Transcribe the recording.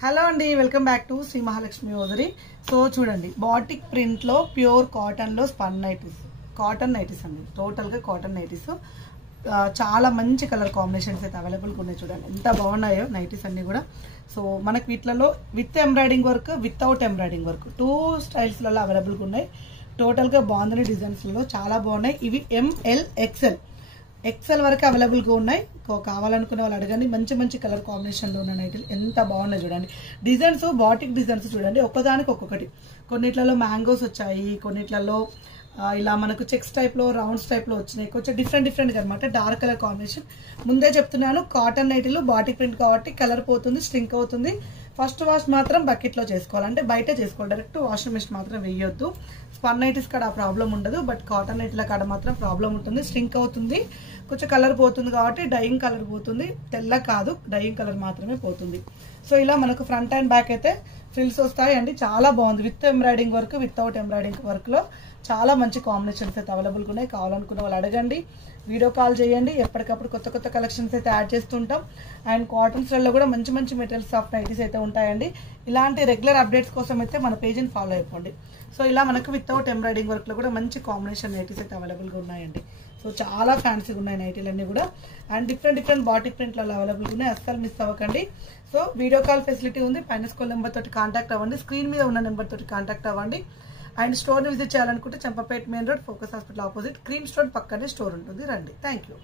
Hello అండి, welcome back to Shri Mahalakshmi ఓదరి. So చూడండి, బాటిక్ ప్రింట్లో ప్యూర్ కాటన్లో స్పన్ నైటీస్, కాటన్ నైటీస్ అండి, టోటల్గా కాటన్ నైటీస్. చాలా మంచి కలర్ కాంబినేషన్స్ అయితే అవైలబుల్గా ఉన్నాయి. చూడండి ఎంత బాగున్నాయో నైటీస్ అన్నీ కూడా. సో మనకి వీటిలలో with embroidering work, without embroidering work, 2 స్టైల్స్లలో అవైలబుల్గా ఉన్నాయి. టోటల్గా బాగుందని డిజైన్స్లలో చాలా బాగున్నాయి. ఇవి ML XL వరకు అవైలబుల్గా ఉన్నాయి. కావాలనుకునే వాళ్ళు అడగండి. మంచి మంచి కలర్ కాంబినేషన్లో ఉన్న నైటీలు ఎంత బాగున్నాయి చూడండి. డిజైన్స్ బాటిక్ డిజైన్స్ చూడండి, ఒక్కదానికి ఒక్కొక్కటి. కొన్నిట్లలో మ్యాంగోస్ వచ్చాయి, కొన్నిట్లలో ఇలా మనకు చెక్స్ టైప్లో, రౌండ్స్ టైప్లో వచ్చినాయి. కొంచెం డిఫరెంట్గా అనమాట. Dark colour combination. ముందే చెప్తున్నాను, కాటన్ నైటీలు బాటిక్ ప్రింట్ కాబట్టి కలర్ పోతుంది, స్ట్రింక్ అవుతుంది. ఫస్ట్ వాష్ మాత్రం బకెట్లో చేసుకోవాలి, అంటే బయట చేసుకోవాలి. డైరెక్ట్ వాషింగ్ మిషన్ మాత్రం వేయొద్దు. స్పన్ నైటీస్ కాడ ఆ ప్రాబ్లం ఉండదు, బట్ కాటన్ నైటీల కాడ మాత్రం ప్రాబ్లం ఉంటుంది. స్ట్రింక్ అవుతుంది, కొంచెం కలర్ పోతుంది కాబట్టి డైయింగ్ కలర్ పోతుంది. తెల్ల కాదు, డైయింగ్ కలర్ మాత్రమే పోతుంది. సో ఇలా మనకు ఫ్రంట్ అండ్ బ్యాక్ అయితే ఫ్రిల్స్ వస్తాయి అండి. చాలా బాగుంది. With embroidering work, without embroidering వర్క్లో చాలా మంచి కాంబినేషన్స్ అయితే అవైలబుల్గా ఉన్నాయి. కావాలనుకున్న వాళ్ళు అడగండి, వీడియో కాల్ చేయండి. ఎప్పటికప్పుడు కొత్త కొత్త కలెక్షన్స్ అయితే యాడ్ చేస్తుంటాం. అండ్ కాటన్స్లలో కూడా మంచి మంచి మెటీరియల్స్ ఆఫ్ నైటీస్ అయితే ఉంటాయండి. ఇలాంటి రెగ్యులర్ అప్డేట్స్ కోసం అయితే మన పేజ్ని ఫాలో అయిపోండి. సో ఇలా మనకు వితౌట్ ఎంబ్రాయిడింగ్ వర్క్లో కూడా మంచి కాంబినేషన్ నైటీస్ అయితే అవైలబుల్గా ఉన్నాయండి. సో చాలా ఫ్యాన్సీగా ఉన్నాయి నైటీలన్నీ కూడా. అండ్ డిఫరెంట్ బాటిక్ ప్రింట్లలో అవైలబుల్గా ఉన్నాయి. అస్సలు మిస్ అవ్వకండి. సో వీడియో కాల్ ఫెసిలిటీ ఉంది. పైన స్కూల్ నెంబర్ తోటి కాంటాక్ట్ అవ్వండి, స్క్రీన్ మీద ఉన్న నెంబర్ తోటి కాంటాక్ట్ అవ్వండి. అండ్ స్టోర్ని విజిట్ చేయాలనుకుంటే Champapet main road, focus hospital opposite, cream store పక్కనే స్టోర్ ఉంటుంది. రండి. Thank you.